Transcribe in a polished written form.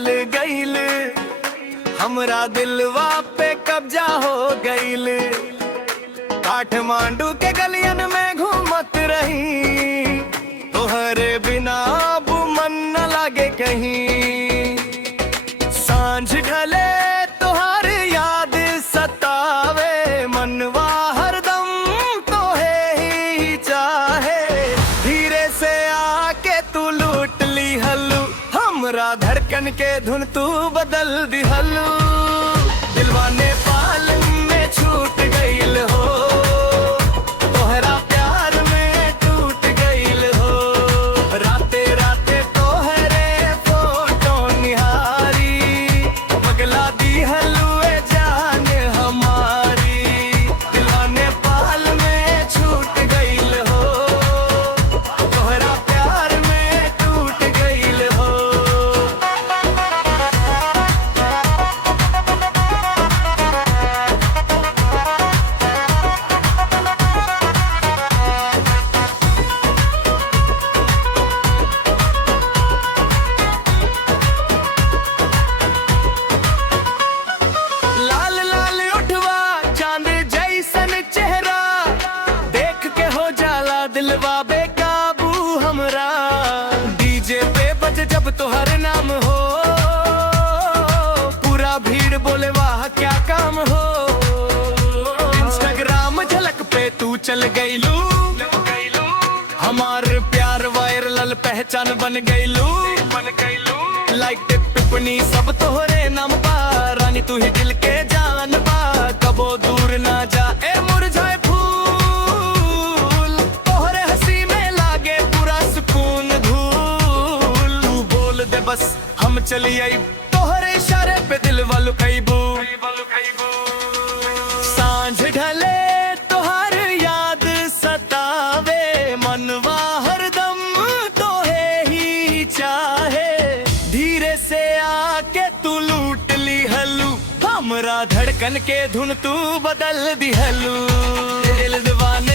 चल गईल, हमरा दिलवा पे कब्जा हो गईल। काठमांडू के गलियन में घूमत रही, तोहरे बिना अब मन न लागे कहीं। सांझ ढले तोहार याद सतावे, मनवा हरदम तोहे ही चाहे। धीरे से आके तू लूट ली हल्लू, हमरा धड़कन के धुन तू बदल दी हल्लू। दिलवा नेपाल में छूट गईल हो, तोहरा प्यार में टूट गईल हो। राते राते तोहरे फोटो निहारी, पगला दी हलुए जान हमारी। दिलवा नेपाल में छूट गईल हो, तोहरा प्यार में टूट गईल हो। लाल लाल उठवा चांद जैसन चेहरा, देख के हो जाला दिलवा बेकाबू हमरा। डीजे पे बज जब तोहर नाम हो, पूरा भीड़ बोले वाह क्या काम हो। इंस्टाग्राम झलक पे तू चल गईलू, हमार प्यार वायरल पहचान बन गईलू। लाइक टिप्पणी सब तोहरे नाम पा, रानी तू ही दिल के जान पा। कबो दूर ना जा ए मुरझाए फूल, तोहरे हंसी में लागे पूरा सुकून धूल। तू बोल दे बस हम चली आई, तोहरे इशारे पे दिल वालू कईबू। सांझ ढले तोहार याद सतावे, मनवा हरदम तोहे ही चाहे। धीरे से आके तू लूट ली हल्लू, हमरा धड़कन के धुन तू बदल दी हल्लू। दिल दीवाना